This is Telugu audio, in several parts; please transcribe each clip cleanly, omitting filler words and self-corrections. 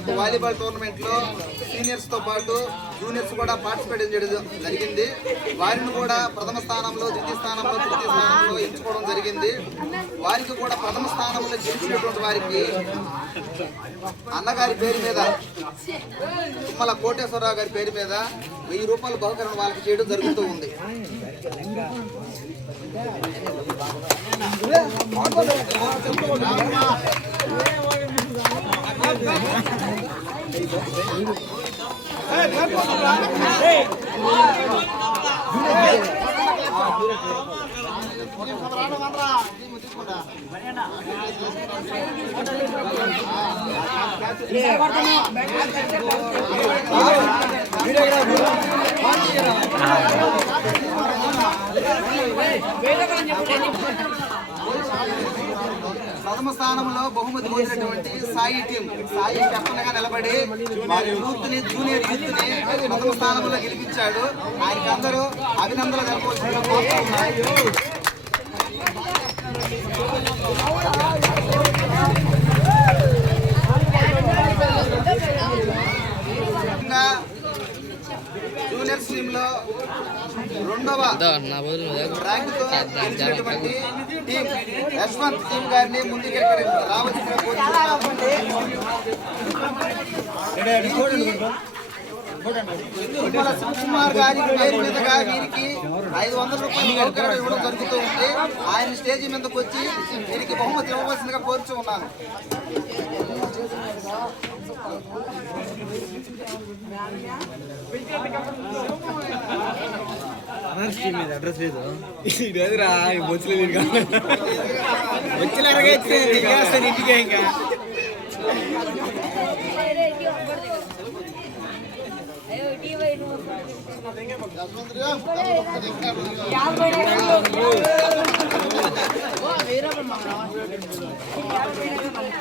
యొక్క వాలీబాల్ టోర్నమెంట్లో సీనియర్స్తో పాటు జూనియర్స్ కూడా పార్టిసిపేట్ చేయడం జరిగింది. వారిని కూడా ప్రథమ స్థానంలో, ద్వితీయ స్థానంలో, తృతీయ స్థానంలో ఎంచుకోవడం జరిగింది. వారికి కూడా ప్రథమ స్థానంలో గెలిచినటువంటి వారికి అన్నగారి పేరు మీద, తుమ్మల కోటేశ్వరరావు గారి పేరు మీద 1000 రూపాయల బహుకరణ వాళ్ళకి చేయడం జరుగుతూ ఉంది. ప్రథమ స్థానంలో బహుమతి పొందినటువంటి సాయి టీం, సాయి కెప్టెన్గా నిలబడి వారి యూత్ని, జూనియర్ యూత్ని ప్రథమ స్థానంలో గెలిపించాడు. ఆయనకి అందరూ అభినందనలు జరపవలసిందిగా కోరుతున్నారు. జూనియర్ స్ట్రీమ్ లో రెండవ ర్యాంకుతో గెలిచినటువంటి టీం యశ్వంత్ టీం గారిని ముందుకెళ్ళి రావాల్సిన శివకుమార్ గారి పేరు మీదుగా వీరికి 500 రూపాయలు బహుకరణ ఇవ్వడం జరుగుతూ ఉంది. ఆయన స్టేజీ మీదకి వచ్చి వీరికి బహుమతి ఇవ్వవలసిందిగా కోరుచూ ఉన్నాను. అడ్రస్ లేదు వచ్చిన ఇంటికే ఇంకా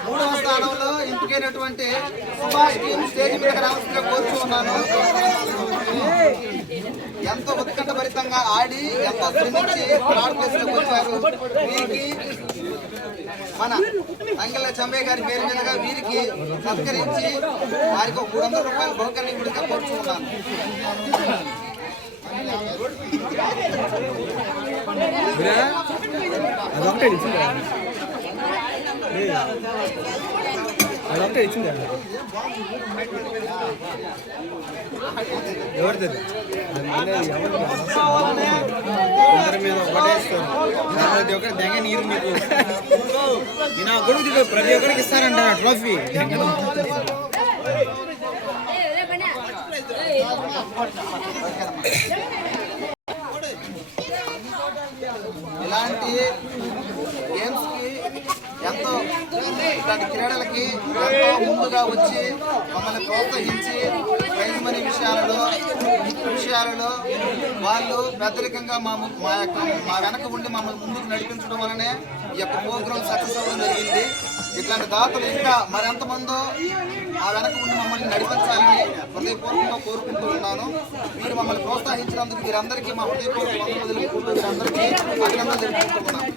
మూడవ స్థానంలో ఎంపికైనటువంటి సుభాష్ టీం స్టేజ్ మీద రావాల్సిందిగా కోరుచూ ఉన్నాను. ఎంతో ఉత్కంఠభరితంగా ఆడి, ఎంతో శ్రమించి థర్డ్ ప్లేస్లోకి వచ్చారు. వీరికి మన అంగళ్ళ చంబే గారి పేరు మీదుగా వీరికి సత్కరించి వారికి 300 రూపాయలు బహుకరణ ఇవ్వడంగా కోరుచూ ఉన్నాను. అదొకటే ఇచ్చిందా? ఎవరిది? అందరి మీద ఒకటేస్తారు. ప్రతి ఒక్కరి దెంగ నీరు మీకు నా కొడుకు ప్రతి ఒక్కరికి ఇస్తారంట ట్రోఫీ. ఇలాంటి గేమ్స్కి ఎంతో, ఇలాంటి క్రీడలకి ఎంతో ముందుగా వచ్చి మమ్మల్ని ప్రోత్సహించి ప్రైజ్ మనీ విషయాలలో వాళ్ళు పెద్దరికంగా మా వెనక ఉండి మమ్మల్ని ముందుకు నడిపించడం వల్లనే ఈ యొక్క ప్రోగ్రాం సక్సెస్ అవ్వడం జరిగింది. ఇట్లాంటి దాతలు ఇంకా మరెంతమందో ఆ వెనక ఉండి మమ్మల్ని నడిపించాలని హృదయపూర్వకంగా కోరుకుంటూ ఉన్నాను. మీరు మమ్మల్ని ప్రోత్సహించినందుకు వీరందరికీ మా హృదయపూర్వక వీరందరికీ అభినందనలు తెలుపుకుంటున్నాను.